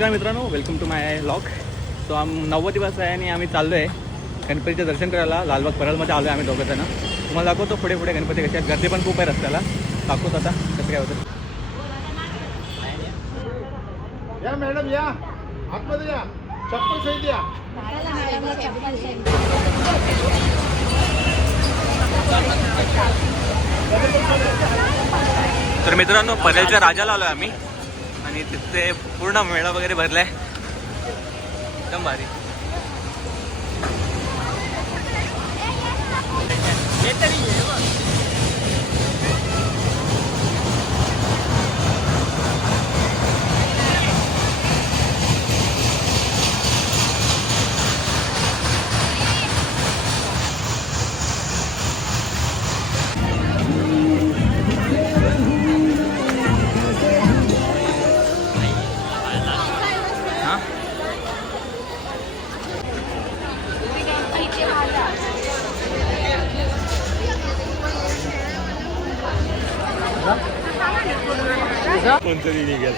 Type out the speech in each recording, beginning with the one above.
नमस्कार मित्रांनो, welcome to my vlog. So 9 दिवस आहे आणि आम्ही चाललो आहे गणपतीचं दर्शन करायला. लालबाग परळमध्ये आलो आहे आम्ही दोघं जण. तुम्हाला दाखवतो पुढे पुढे गणपती कसे आहेत. गर्दी पण खूप आहे रस्त्याला. दाखवतो आता कसं काय होतं. या मॅडम या, आतमध्ये या, चप्पल सहित या. तर मित्रांनो, परेलच्या राजाला आलो आहे आम्ही आणि तिथे पूर्ण मेळा वगैरे भरलाय. एकदम भारी. कोणतरी निघेल.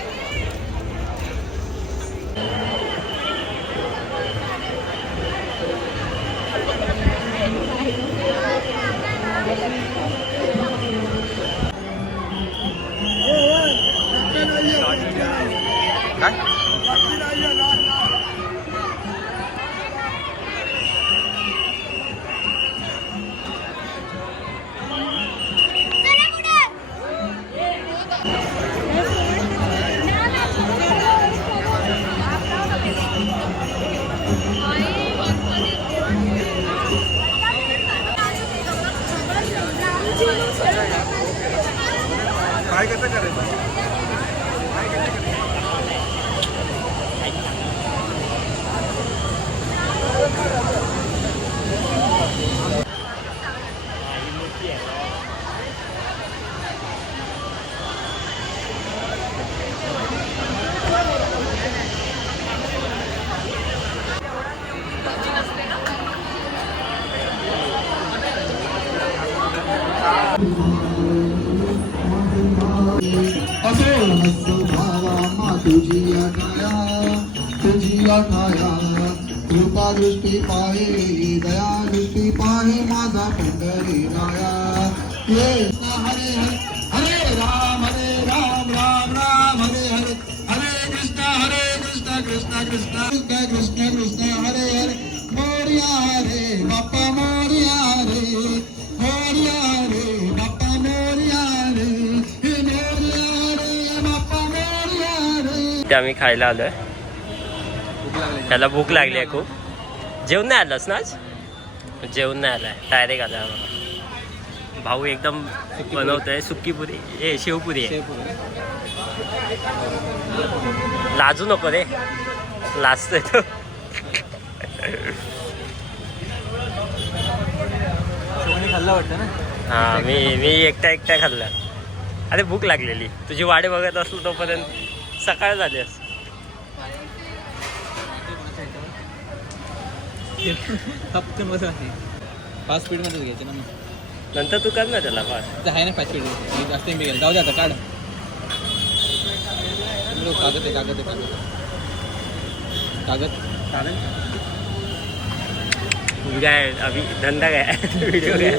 काय काय कसं करायचं. कृपा दृष्टी पाहे दया दृष्टी पाहे माझा पंढरी राया. हरे हरे राम राम राम हरे हरे हरे कृष्ण कृष्ण कृष्ण कृष्ण कृष्ण हरे हरे. मोरया रे बाप्पा मोरया रे बाप्पा मोरया रे बाप्पा मोरया रे. ते आम्ही खायला आलोय. त्याला भूक लागली आहे खूप. जेवण नाही आलंस ना आज? जेवण नाही आलाय, डायरेक्ट आला. भाऊ एकदम बनवतोय सुक्की पुरी, शेवपुरी आहे. लाजू नको रे, लाजतोय तो. खाल्ला वाटतं ना. हा, मी एकटा खाल्ला. अरे भूक लागलेली. तुझी वाडे बघत असलो तोपर्यंत सकाळ झाली असं. पटकन बस आहे. फास्ट स्पीडमध्येच घ्यायचं ना. मग नंतर तू कर ना त्याला फास्ट. आहे ना फास्ट स्पीड. जास्त मी गेलं. जाऊ दे आता, काढ. कागद आहे, कागद आहे, कागद कागद. काय अभि धंदा काय व्हिडिओ काय.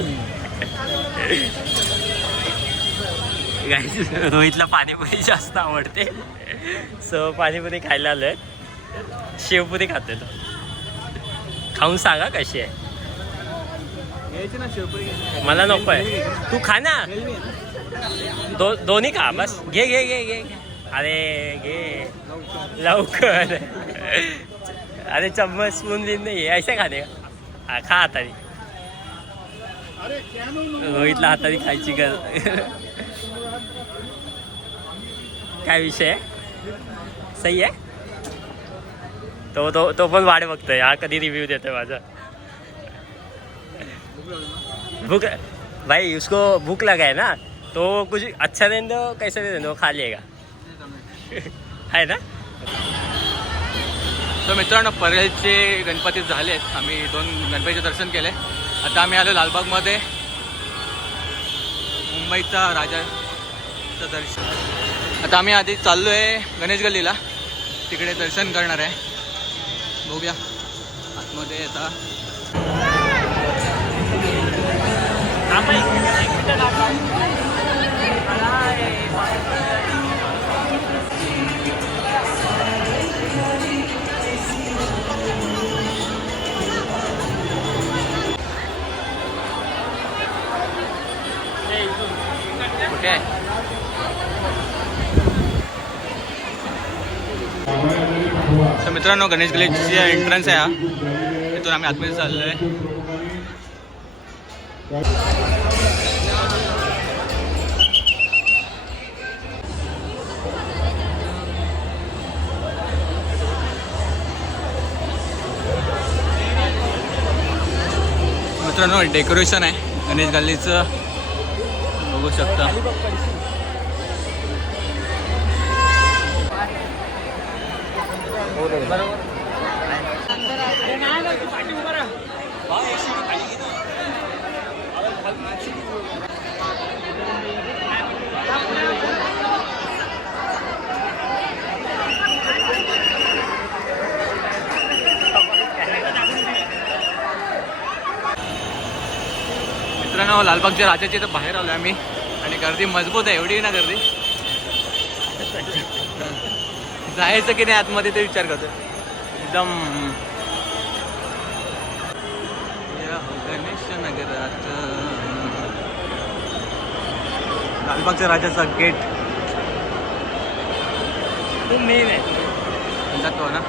गाईस, रोहितला पाणीपुरी जास्त आवडते. सो पाणीपुरी खायला आलोय. शेवपुरी खातोय तो. खाऊन सांगा कशी आहे. मला नको आहे, तू खा ना. दोन्ही खा बस. घे घे घे घे. अरे घे लवकर. अरे चम्मच स्पून दिन नाही ऐसे खाणे का. खा हाताने. रोहितला हाताने खायची गरज. काय विषय आहे. सही आहे. तो पण वाट बघतोय हा कधी रिव्ह्यू देतोय माझा. भूख भाई, उसको भूख लगा है ना, तो कुछ अच्छा दे दो, कैसे दे दो, खा लेगा. है ना. तर मित्रांनो, परेलचे गणपती झालेत. आम्ही 2 गणपतीचे दर्शन केले. आता आम्ही आलो लालबागमध्ये. मुंबईचा राजाचं दर्शन. आता आम्ही आधी चाललो आहे गणेश गल्लीला. तिकडे दर्शन करणार आहे. बघूया आतमध्ये येता. कुठे आहे? तर मित्रांनो गणेश गलीची एंट्रन्स आहे हा. इथून आम्ही आतमध्ये चाललो आहे. मित्रांनो डेकोरेशन आहे गणेश गल्लीचं, बघू शकता. मित्रांनो लालबागच्या राजाची तर बाहेर आलो आम्ही आणि गर्दी मजबूत आहे. एवढी ना गर्दी, जायचं की नाही आतमध्ये ते विचार करतो एकदम. गणेश नगरात लालबागच्या राजाचा गेट खूप मेन आहे जातो ना.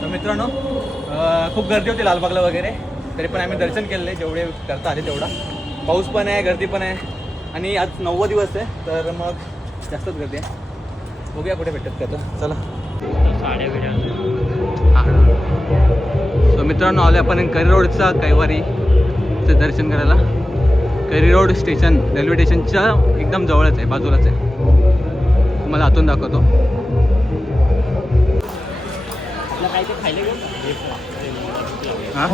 तर मित्रांनो खूप गर्दी होती लालबागला वगैरे, तरी पण आम्ही दर्शन केले जेवढे करता आले तेवढा. पाऊस पण आहे, गर्दी पण आहे आणि आज 9वा दिवस आहे तर मग जास्तच गर्दी आहे. बघूया कुठे भेटत का. तर चला सो मित्रांनो आले आपण करी रोडचा कैवारीचं दर्शन करायला. करी रोड स्टेशन रेल्वे स्टेशनच्या एकदम जवळच आहे, बाजूलाच आहे. तुम्हाला आतून दाखवतो. हां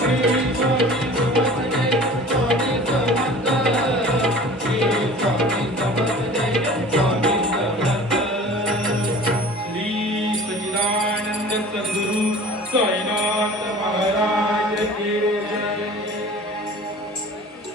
श्री सद्गुरू